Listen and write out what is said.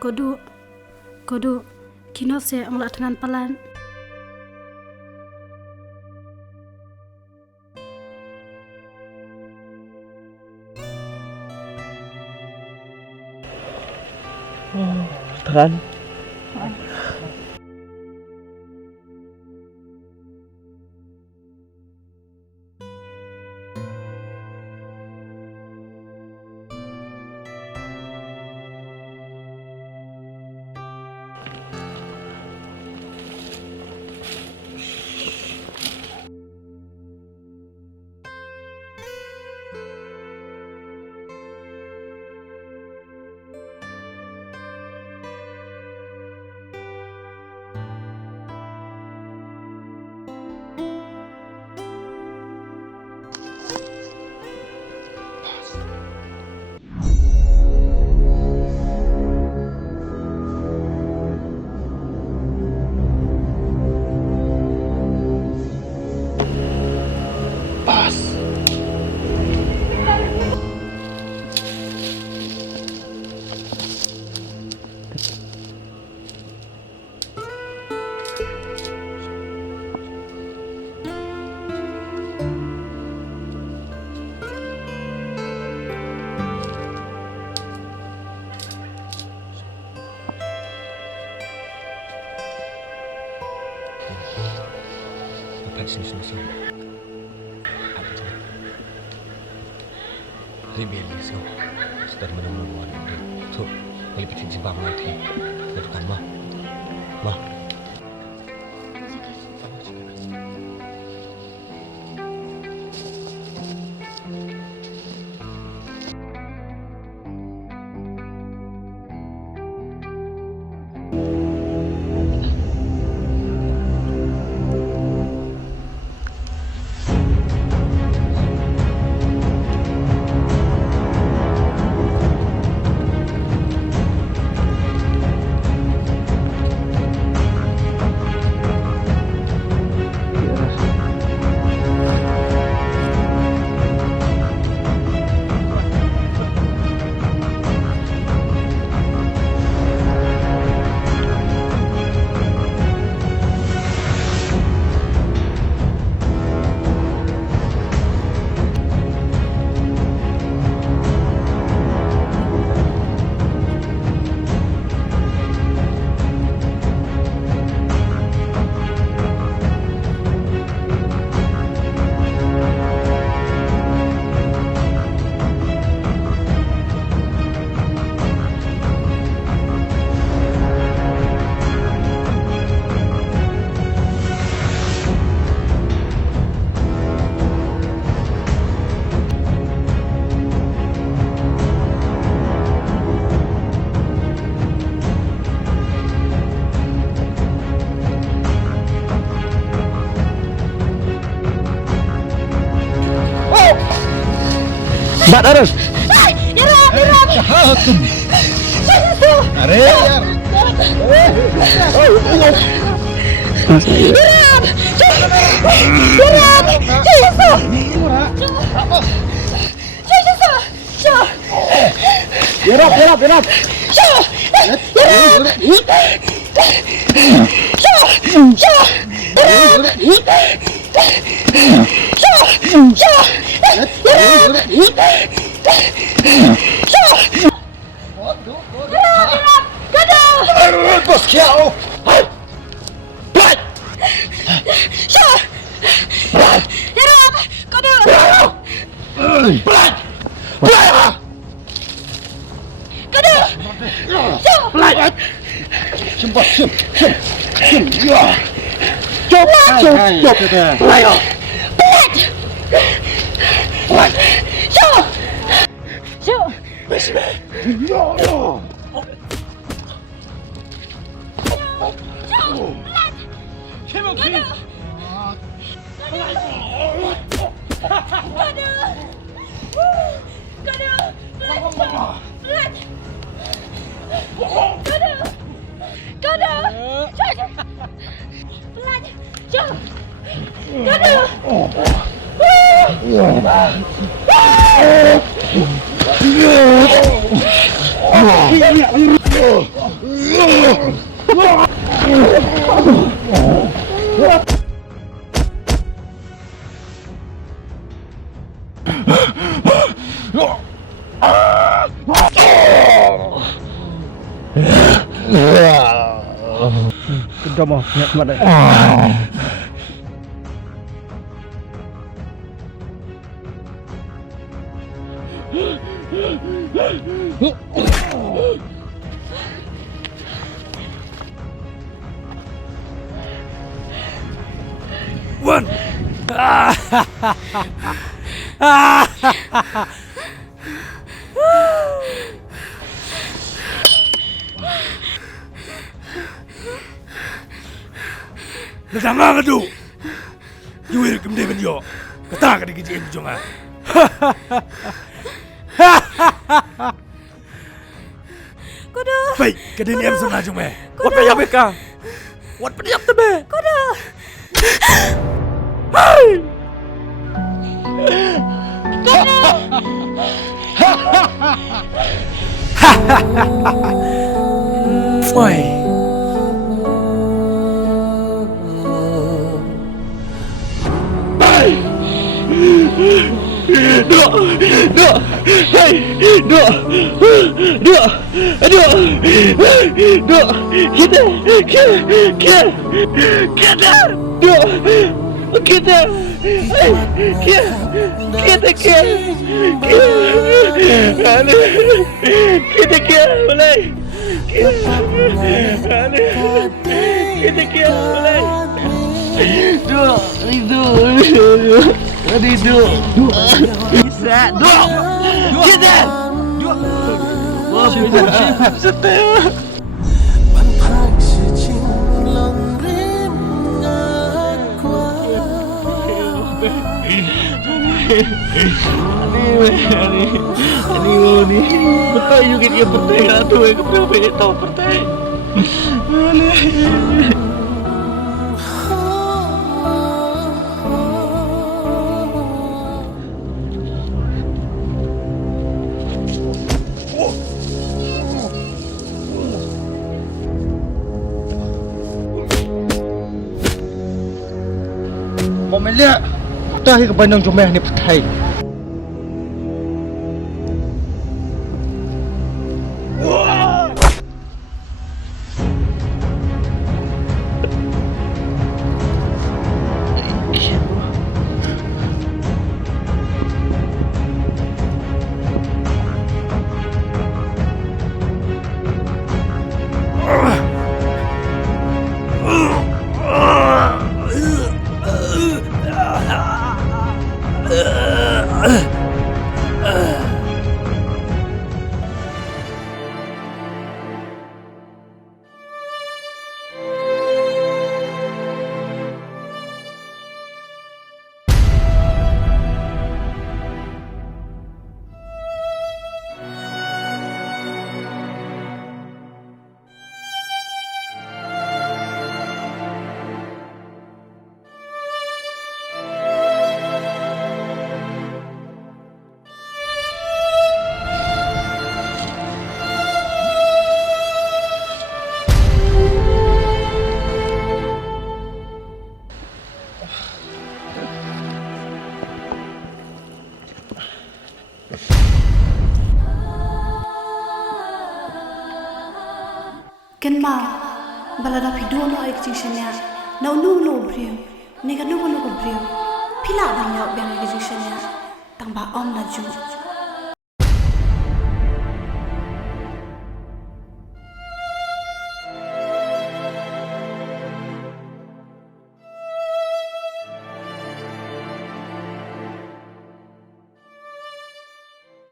Kodu, kino se ang latanan palan. Tekan. Sini. Apa tu? Rebeli so. Sudah menemukan tu. Balik bikin jibang lagi. Lakukan mah. Mbak Darus. Irap. Khasum. Are. Irap. Kita mau nyak mat dah. Wan. Nadanga ka do. Yuir kum de ben yo. Kata ka di kiji jonga. Kudu. Pai, ka din em sana jong me. Wat pa yabe ka. Wat pa yap tabe. Kudu. Hai. Moi. Dua, hey, dua, kita, dua, kita, betul juga dia pertanyaan tu, aku tahu pertanyaan. Kau melihat dah ke bandang jomeh ni pertai. Ken ma balada pido no extinction ya no brio nega no brio pila dang ya bang extinction ya tang ba om na ju